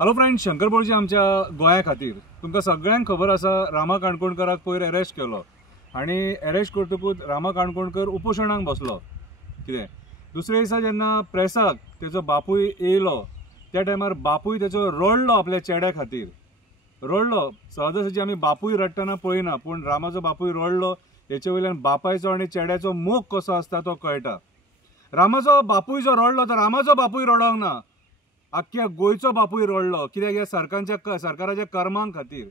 Hello friend, Shankar बोळजी आमच्या गोंया खातीर तुमकां सगळ्यांक खबर आसा रामा काणकोणकराक पयर अरेस्ट केलो आनी अरेस्ट करतकूच रामा काणकोणकर उपोशणाक बसलो। कितें दुसरे दिसा जेन्ना प्रेसाक तेजो बापूय येयलो त्या टायमार बापूय तेजो रडलो आपल्या चेड्या खातीर रडलो। सहजासहजी आमी बापूय रडटना पळयना, पूण रामाचो बापूय रडलो हेचे वयल्यान बापायचो आनी चेड्याचो मोग कसो आसता तो कळटा। रामाचो बापूय जो रडलो तो रामाचो बापूय रडोंक ना, आख्ख्या गोंयचो बापूय रडलो। कित्याक ह्या सरकाराच्या कर्मांक खातीर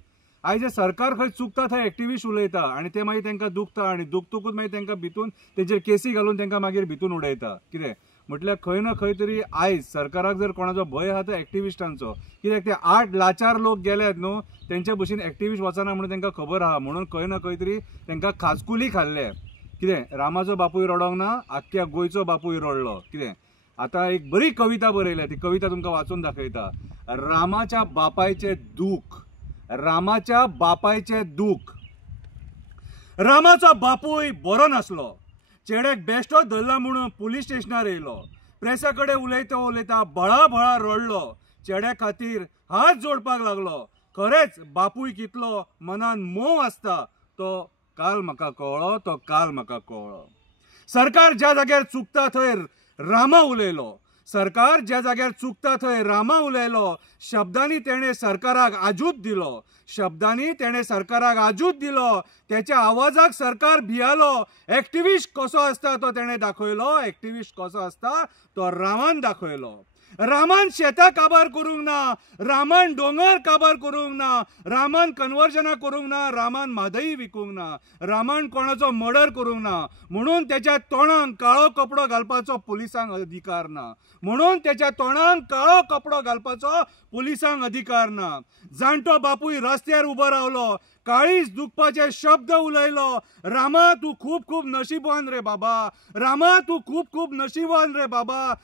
आयज सरकार खंय चुकता थंय एक्टिविस्ट उलयता आनी ते मागीर तांकां दुखता आनी दुखतकूच मागीर तांकां भितून तेजेर केसी घालून तांकां मागीर भितून उडयता। कितें म्हटल्यार खंय ना खंय तरी आयज सरकाराक जर कोणाचो भंय आहा तो एक्टिविस्टांचो, कित्याक ते 8 लाचार लोक गेल्यात न्हू, तेंच्या भशेन एक्टिविस्ट वचना म्हणून तांकां खबर आहा, म्हणून खंय ना खंय तरी तांकां खाजकुली खाल्ले। कितें रामाचो बापूय रडोंक ना, आख्ख्या गोंयचो बापूय रडलो। कितें आता एक बरी कविता बरयल्या, ती कविता तुमकां वाचून दाखयता। रामाच्या बापायचे दूख, रामाच्या बापायचे दूख। रामाचो बापूय बरो नासलो, चेड्याक बेश्टो धरला म्हणून पुलीस स्टेशनार येयलो। प्रेसा कडेन उलयता उलयता बळा रडलो, चेड्या खातीर हात जोडपाक लागलो। खरेंच बापूय कितलो मनान मोव आसता तो काल म्हाका कळ्ळो, तो काल म्हाका कळ्ळो। सरकार ज्या जाग्यार चुकता थंय रामा उलयलो, सरकार ज्या जाग्यार चुकता थंय रामा उलयलो। शब्दांनी तेणे सरकाराक आजूत दिलो, शब्दांनी तेणे सरकाराक आजूत दिलो। त्याच्या आवाजाक सरकार भियालो। एक्टिविस्ट कसो आसता तो तेणे दाखयलो, एक्टिविस्ट कसो आसता तो रामान दाखयलो। रामान शेतां काबार करूंक ना, रामान दोंगर काबार करूंक ना, रामान कन्वर्जनां करूंक ना, रामान म्हादई विकूंक ना, रामान कोणाचो मर्डर करूंक ना, म्हणून त्याच्या तोंडाक काळो कपडो घालपाचो पुलिसांक अधिकार ना, म्हणून त्याच्या तोंडाक काळो कपडो घालपाचो पुलिसांक अधिकार ना। जाणटो बापूय रस्त्यार उबो रावलो, काळीज दुखपाचे शब्द उलयलो। रामा तू खूब खूब नशीबवान रे बाबा, रामा तू खूब खूब नशीबवान रे बाबा।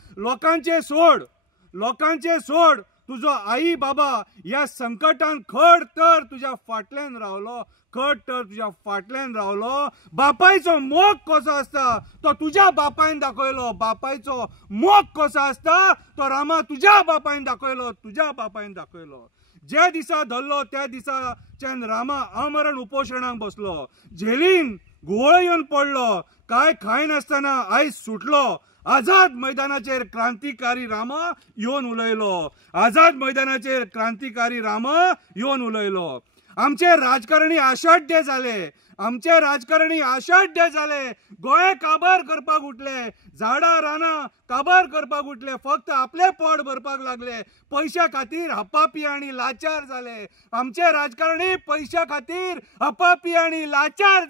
लोकांचे सोड, तुझो आई बाबा या संकटान खड तर तुझ्या फाटल्यान रावलो, खड तर तुझ्या फाटल्यान रावलो। बापायचो मोग कसो आसता तो तुझ्या बापायन दाखयलो, बापायचो मोग कसो आसता तो रामा तुझ्या बापायन दाखयलो, तुझ्या बापायन दाखयलो। ज्या दिसा धरलो त्या दिसाच्यान रामा अमरण उपोशणाक बसलो। झेलीन घुवळ येवन पडलो, काय खाय नासतना आयज सुटलो। आझाद मैदानाचेर क्रांतिकारी रामा येवन उलयलो, आझाद मैदानाचेर क्रांतिकारी रामा येवन उलयलो। आमचे राजकारणी आशाढ्य जाले, आमचे राजकारणी आशाढ्य जाले। गोंय काबार करपाक उठले, झाडां रानां काबार करपाक उठले, फक्त आपले पोट भरपाक लागले। पैशा खातीर हप्पापी आनी लाचार जाले, आमचे राजकारणी पैशा खातीर हप्पापी आनी लाचार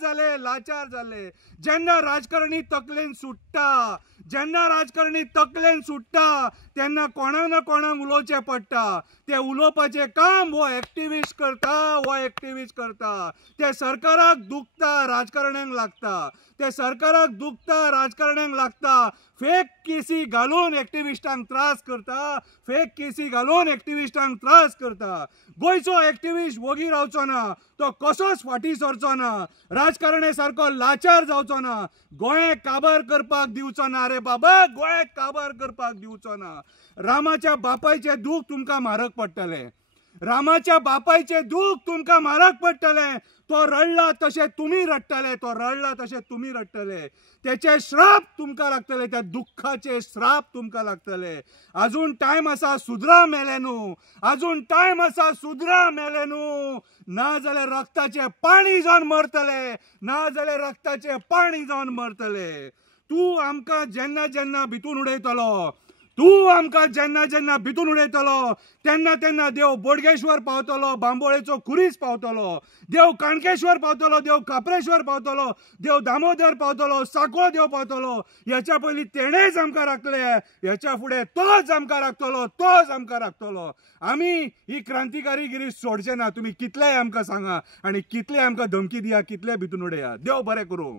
जाले। जेन्ना राजकारणी तकलेन सुट्टा, जेन्ना राजकारणी तकलेन सुट्टा तेन्ना कोणाक ना कोणाक उलोवचें पडटा। ते उलोवपाचें काम हो एक्टिविस्ट करता, ते सरकाराक दुखता राजकारण्यांक लागता, ते सरकाराक दुखता राजकारण्यांक लागता। फेक केसी घालून एक्टिविस्टांक त्रास करता, फेक केसी घालून एक्टिविस्टांक त्रास करता। गोंयचो एक्टिविस्ट वोगी रावचो ना, तो कसोच फाटीं सरचो ना, राजकारणे सारको लाचार जावचो ना, गोंय काबार करपाक दिवचो ना रे बाबा, गोंय काबार करपाक दिवचो ना। रामाच्या बापायचे दूख तुमकां म्हारग पडटले, रामाच्या बापायचे दूख तुमकां म्हारग पडटले। तो रडला तशें तुमी रडटले, तो रडला तशें तुमी रडटले। त्याचे श्राप तुमकां लागतले, त्या दुःखाचे श्राप तुमकां लागतले। अजून टायम आसा, सुधरा मेले न्हू, अजून टायम आसा, सुधरा मेले न्हू। ना जाल्यार रक्ताचे पाणी जावन मरतले, ना जाल्यार रक्ताचे पाणी जावन मरतले। तू आमकां जेन्ना जेन्ना भितून उडयतलो, तू आमकां जेन्ना जेन्ना भितून उडयतलो तेन्ना तेन्ना देव बोडगेश्वर पावतलो, बांबोळेचो खुरीस पावतलो, देव काणकेश्वर पावतलो, देव काप्रेश्वर पावतलो, देव दामोदर पावतलो, साकोळ देव पावतलो। ह्याच्या पयलीं तेणेच आमकां राखले, ह्याच्या फुडें तोच आमकां राखतलो। आमी ही क्रांतिकारीगिरी सोडचे ना। तुम्ही कितलेय आमकां सांगा आनी कितले आमकां धमकी दिया, कितले भितून उडया। देव बरें करूं।